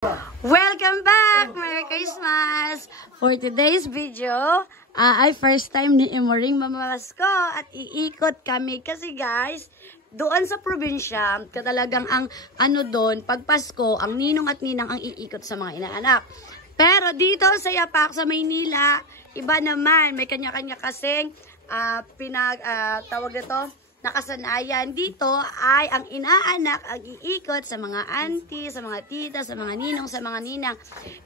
Welcome back! Merry Christmas! For today's video, ay first time ni Emoring mamamasko at iikot kami kasi guys, doon sa probinsya, talagang ang ano doon, pag Pasko, ang ninong at ninang ang iikot sa mga inaanak. Pero dito sa Yapak, sa Maynila, iba naman, may kanya-kanya kasing tawag nito, nakasanayan. Dito ay ang inaanak ang iikot sa mga auntie, sa mga tita, sa mga ninong, sa mga ninang.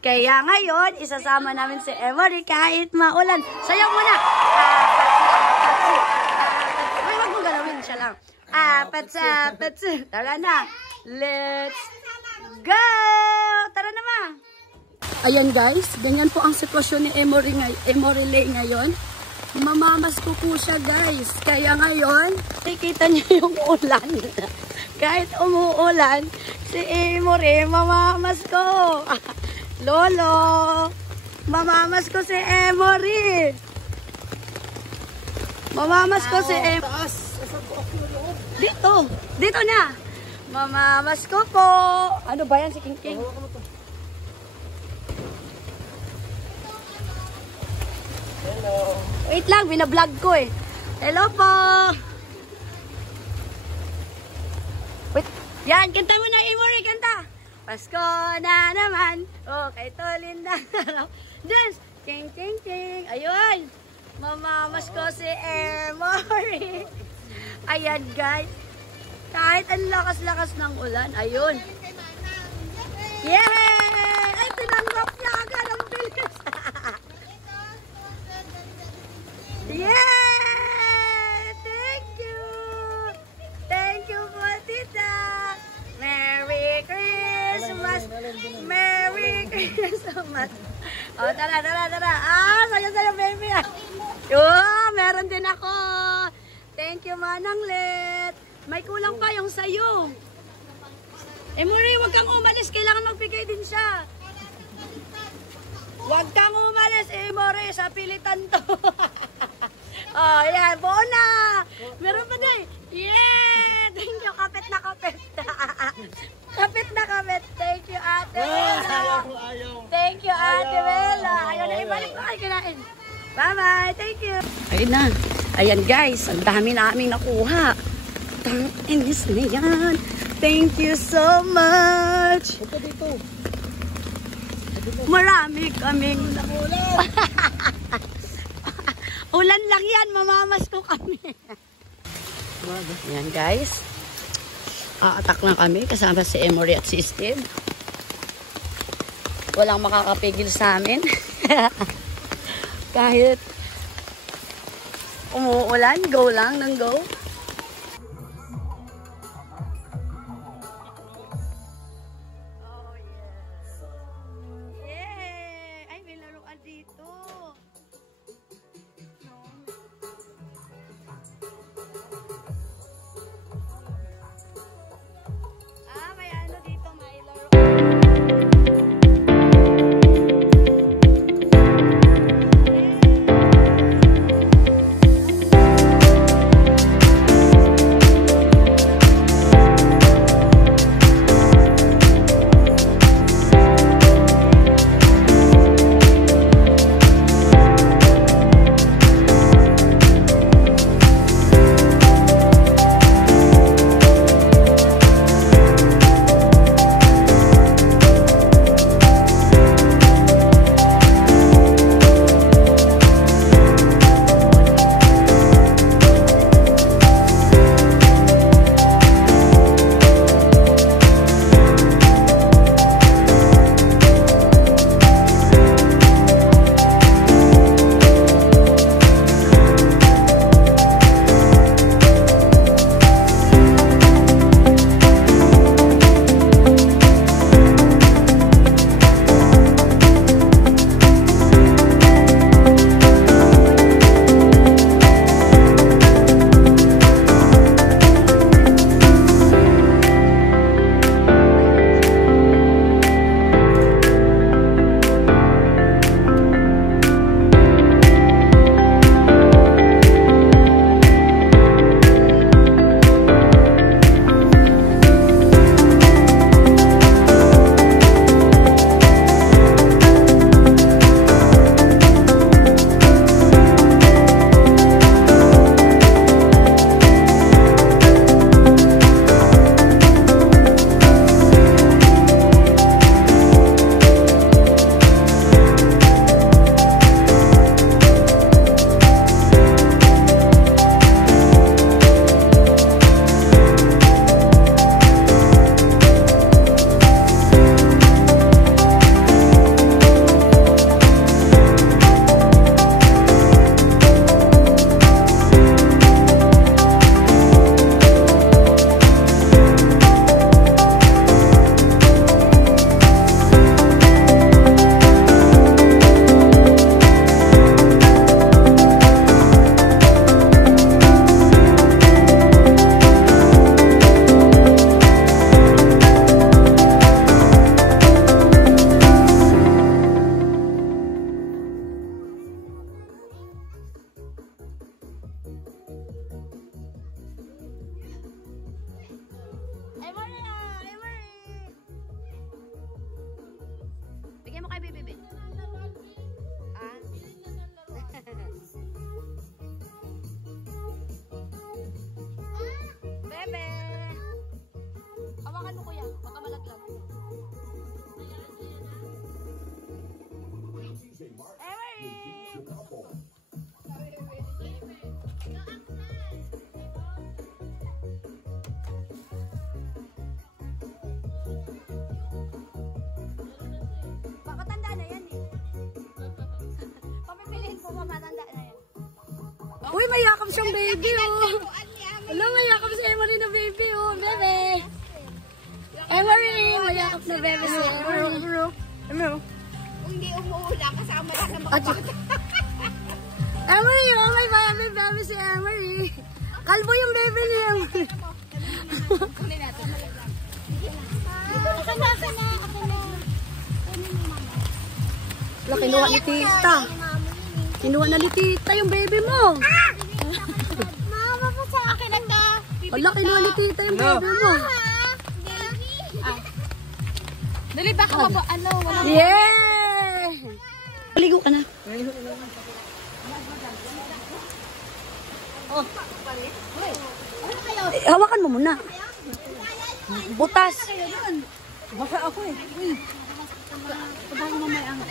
Kaya ngayon, isasama namin si Emory kahit maulan. Sayaw muna! Wag mong galawin siya lang. Patsi. Tara na. Let's go! Tara na ma! Ayan guys, ganyan po ang sitwasyon ni Emory Lay ngayon. Mamamasko po siya guys. Kaya ngayon, nakikita niyo yung ulan. Kahit umuulan, si Emory mamamasko. Lolo, mamamasko si Emory. Mamamasko si Emory. Dito na. Mamamasko po. Ano ba yan si King King? Hello. Wait lang, binablog ko eh. Hello po. Wait, yan, kanta mo na, Emory, kanta. Pasko na naman. Okay, tulin na. Dance. King, king, king. Ayun. Mamamasko si Emory. Ayan, guys. Kahit ang lakas-lakas ng ulan. Ayun. Yay! Ay, tinanggap niya agad ang bilis. Yeah! Thank you! Thank you po, tita! Merry Christmas! Merry Christmas! Oh, tara! Saya-saya, baby! Oh, meron din ako! Thank you, Manang Let! May kulang pa yung sayo! Emory, huwag kang umalis! Kailangan magbigay din siya! Huwag kang umalis, Emory! Sa pilitan to! Oh, yan. Buo na. Meron pa din. Yeah! Thank you. Kapit na kapit. Kapit na kapit. Thank you, Ate Bella. Thank you, Ate Bella. Ayaw na ibalik ko kayo kinain. Bye-bye. Thank you. Ayun na. Ayan, guys. Ang dami naming nakuha. Tangis na yan. Thank you so much. Punta dito. Marami kaming nakuha. Ulan lang yan, mamamasko kami. Ayan guys. Aatak na kami kasama si Emory at si Steve. Walang makakapigil sa amin. Kahit umuulan, go lang ng go. Uy, mayakap siyang baby, oh. Wala, mayakap si Emery na baby, oh. Bebe. Emery, mayakap na bebe si Emery. Emery. Hindi umuula, kasama ka sa mga bata. Emery, oh, may baby si Emery. Kalbo yung baby ni Emery. Kunin natin. Ako na. Wala, kinuha ni tita. Kinuha na ni tita yung baby mo. Mama po sa akin na to. Wala, kinuha ni tita yung baby mo. Dali, baka mabo, ano, wala. Yeah! Maligo ka na. Hawakan mo muna. Butas. Baka ako eh. Baka mamaya ang...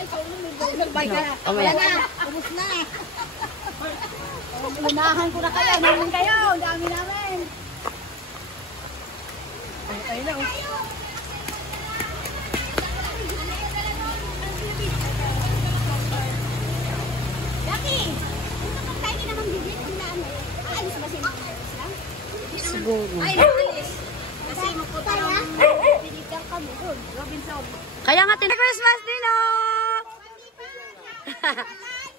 Mamaya. Ubus na. Lunahan ko na kayo. Namin kayo. Ang dami namin. Ay na. Lucky! Kung tayo din naman bibit, ang naano. Aalis ba si Mama Islam? Siguro. Ay, naalis. Kasi magpunta lang. Pinigang kami. Robinson. Kaya nga, Merry Christmas, Ninong!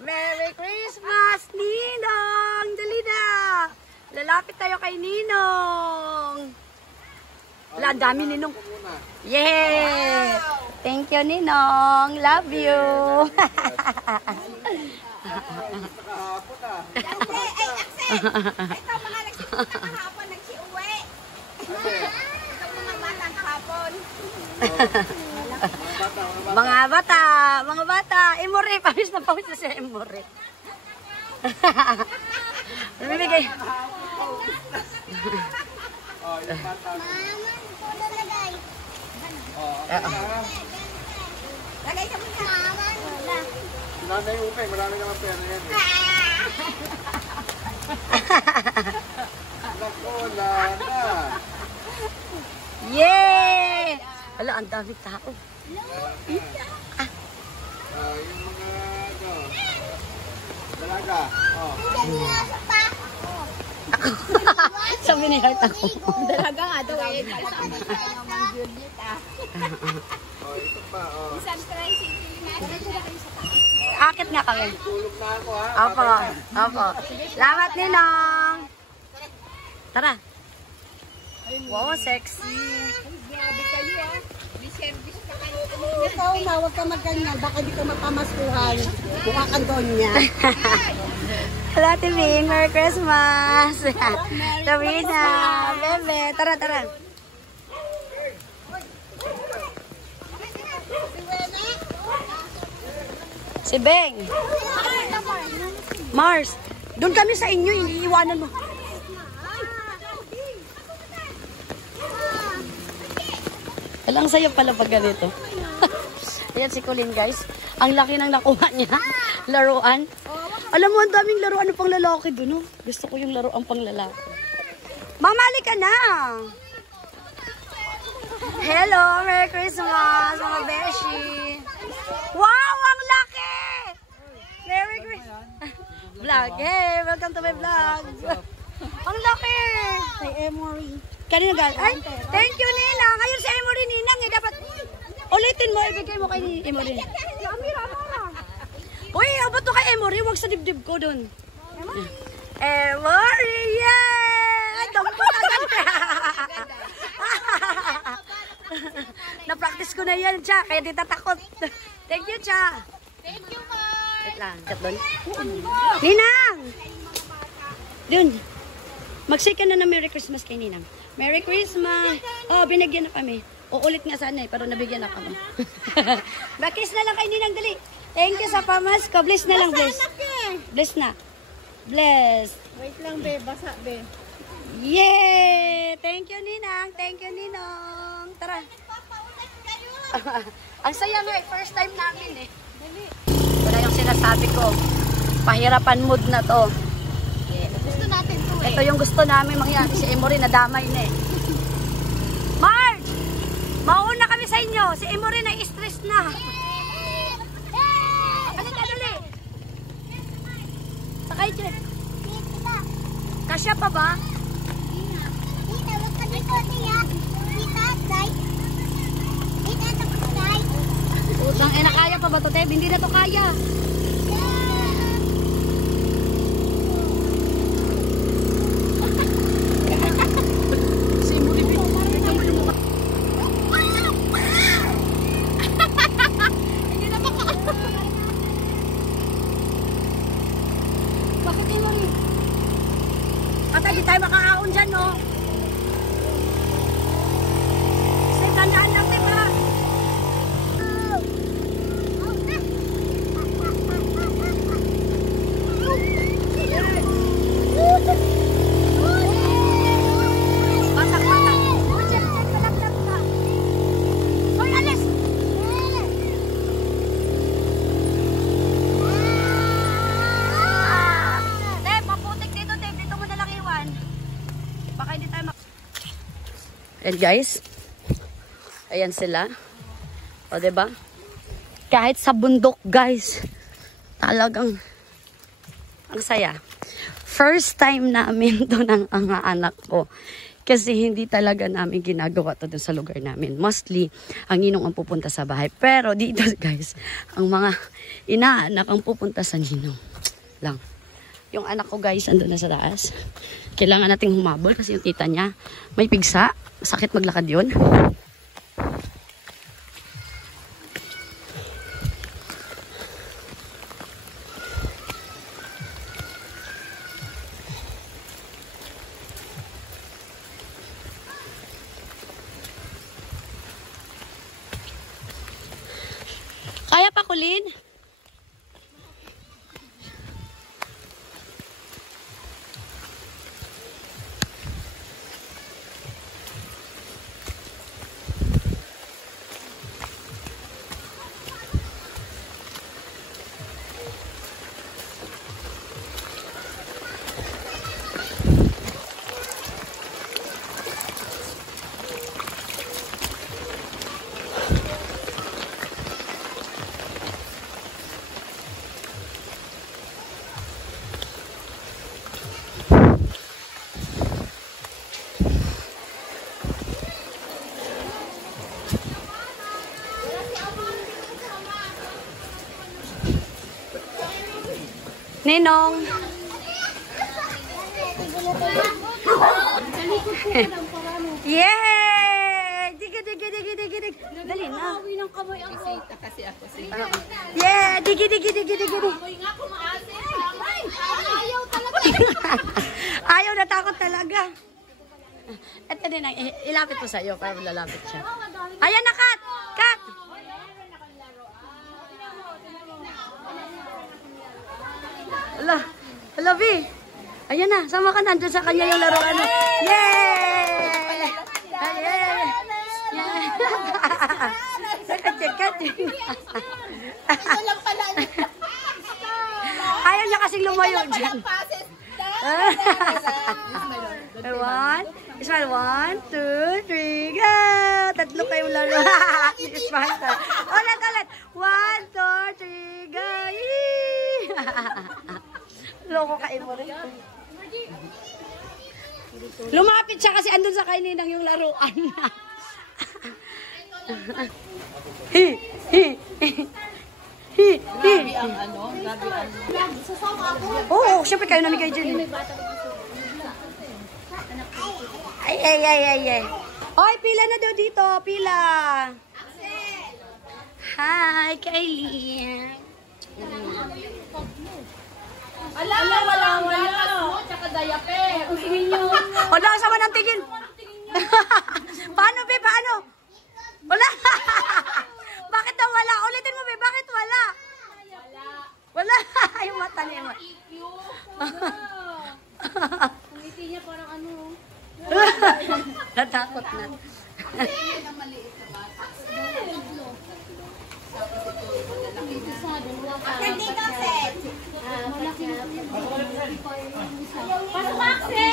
Merry Christmas, Ninong! Dali na! Lalapit tayo kay Ninong! Wala, ang dami, Ninong. Yeah! Thank you, Ninong! Love you! Ito mga nagsipunta kahapon, nagsiuwi. Ito mga bata kahapon. Mga bata, Emory, pawis na si Emory. Bibigay. Lagay sa muna. Nanay Upay, marami naman pera yan. Naku, Lana. Yay! Wala, ang dami tao. Yung mga, dalaga. Sabi ni Heart ako. Dalaga nga daw eh. Ito pa, Isang tricycle. Akit nga kami. Tulog na ako, ha? Opo. Salamat, Ninong. Tara. Wow, sexy. Grabe kayo ah. Di-service ka kayo. Ikaw na, huwag ka magganyan. Baka di ka mapamaskuhan. Mukha ka doon niya. Hello, Timing. Merry Christmas. Tawina. Bebe. Tara. Si Beng. Mars. Doon kami sa inyo. Iniiwanan mo. Alang sa'yo pala pag ganito. Ayan si Colleen, guys. Ang laki ng nakuha niya. Laruan. Alam mo, ang daming laruan pang lalaki doon. Oh. Gusto ko yung laruan pang lalaki. Mamali ka na! Hello! Merry Christmas, mga beshi! Wow! Ang laki! Merry Christmas! Vlog! Hey! Welcome to my vlog! Ang laki! Kay Emory. Kanina galing? Ay! Thank you, Ninang! Ayun si Emory, Ninang. Eh, dapat ulitin mo. Ibigay mo kay Emory. Uy, abot to kay Emory. Huwag sa dibdib ko dun. Emory! Yay! Ay, dampot agad. Na-practice ko na yan, Cha. Kaya di tatakot. Thank you, Cha. Thank you, Ma. Wait lang. Katlon. Ninang! Dun. Mag-say ka na ng Merry Christmas kay Ninang. Merry Christmas! Oh, binigyan na kami. Uulit nga sana eh, pero nabigyan na kami. Bakis na lang kay Ninang, dali. Thank you sa pamasko. Bless na lang, bless. Bless na. Bless. Wait lang, be. Basa, be. Yay! Thank you, Ninang. Thank you, Ninong. Tara. Ang saya nga eh. First time namin eh. Wala yung sinasabi ko. Pahirapan mood na to. Gusto natin to eh. Ito yung gusto namin mangyari. Si Emory nadamay na eh. Marge! Mauna kami sa inyo. Si Emory na stress na. Ano ka dali? Sakay, Jet. Kasya pa ba? Tita, wag ka dito, Tia. Tita, Day. Tita, tapos Day. Utang ina, kaya pa ba to, Teb? Hindi na to kaya. Hindi na maka... Bakit yun rin? Patay, di tayo makakaon dyan, no? Say, tandaan lang, Teb, ha? Patak, patak. Hoy, alis! Teb, maputik dito, Teb. Dito mo nalang iwan. Baka hindi tayo And guys, ayan sila. O, diba? Kahit sa bundok, guys, talagang ang saya. First time namin to ng mga anak ko. Kasi hindi talaga namin ginagawa to dun sa lugar namin. Mostly, ang ninong ang pupunta sa bahay. Pero dito, guys, ang mga inaanak ang pupunta sa ninong. Lang. Yung anak ko, guys, andun na sa taas. Kailangan nating humabol kasi yung tita niya may pigsa. Sakit maglakad yun. Kaya pa, Kulin? Ninong. Yay! Digi. Dali na. Yeah! Digi. Ayaw, natakot talaga. Ito din, ilapit po sa'yo para malalapit siya. Ayan na, Kat! Kat! Hala, B. Ayan na, sama ka na. Andun sa kanya yung laruan mo. Yay! Yay! Ayaw niya kasing lumayo dyan. Smile. 1, 2, 3, go! Tatlo kayong laro. Smile. Ulit. 1, 2, 3, go! Loko kain mo rin. Lumapit siya kasi andun sa kaininang yung laruan. Oo, syempre kayo namin kayo dyan. Ay. Oy, pila na daw dito. Pila. Hi, Kylie. Wala. Tsaka dayape. O, sama ng tingin. Paano, Be? Paano? Wala. Bakit daw wala? Ulitin mo, Be. Bakit wala? Wala. Yung mata niya. Ngiti niya parang ano. Natakot na.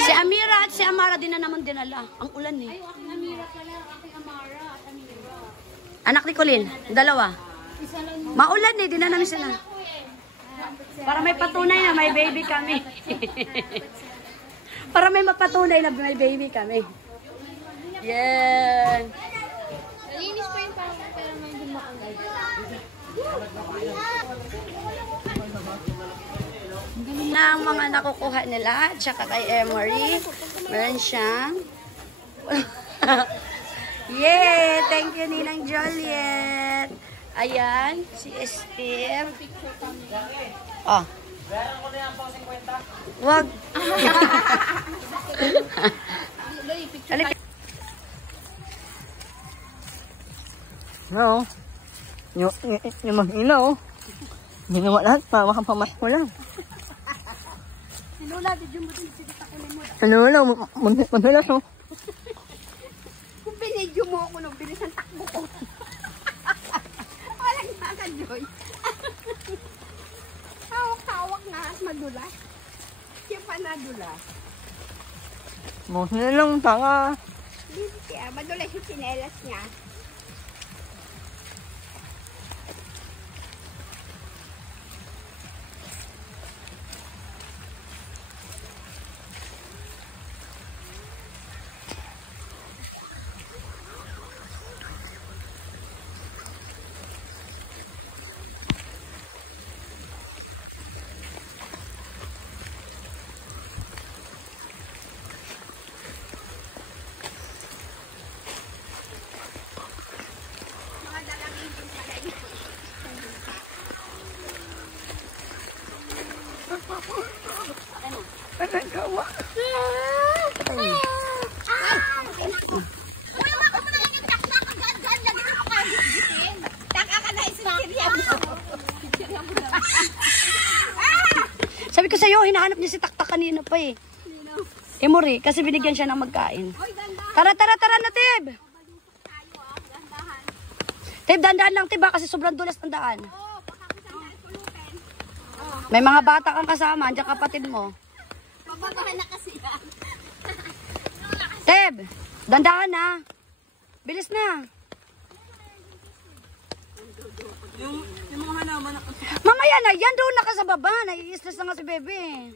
Si Amira at si Amara din na naman dinala. Ang ulan eh. Aking Amira pala, aking Amara at Amira. Anak ni Colin, dalawa. Maulan eh, dinala namin sila. Para may patunay na may baby kami. Para may mapatunay na may baby kami. Yan. Nalinis pa yung parang pero may dumaagad. Na ang mga nakukuha nila, tsaka kay Emery. Meron siyang... Yay! Thank you, Ninang Joliet. Ayan, si Steve. Oh. Wag. No. Yung mag-ilaw. Ginawa lahat para makapamash ko lang. Sa Lola, maghilas oh. Kung binidyo mo ako nung bilis ang takbo ko. Walang nakajoy. Hawak-hawak nga at madulas. Siya pa nadulas. Muna lang, tanga. Hindi siya. Madulas yung sinelas niya. Sabi ko sa'yo, hinahanap niya si Taktak kanina pa eh. Emory, kasi binigyan siya ng magkain. Tara na, Tib! Tib, dandan lang, Tib, kasi sobrang dulas ng daan. May mga bata kang kasama, andiyan kapatid mo. Papabahan na kasi yan. Tib, dandahan na. Bilis na. Yung mga halaman na Mamaya na, yan doon na ka sa baba. Nai-stress na nga si Bebe.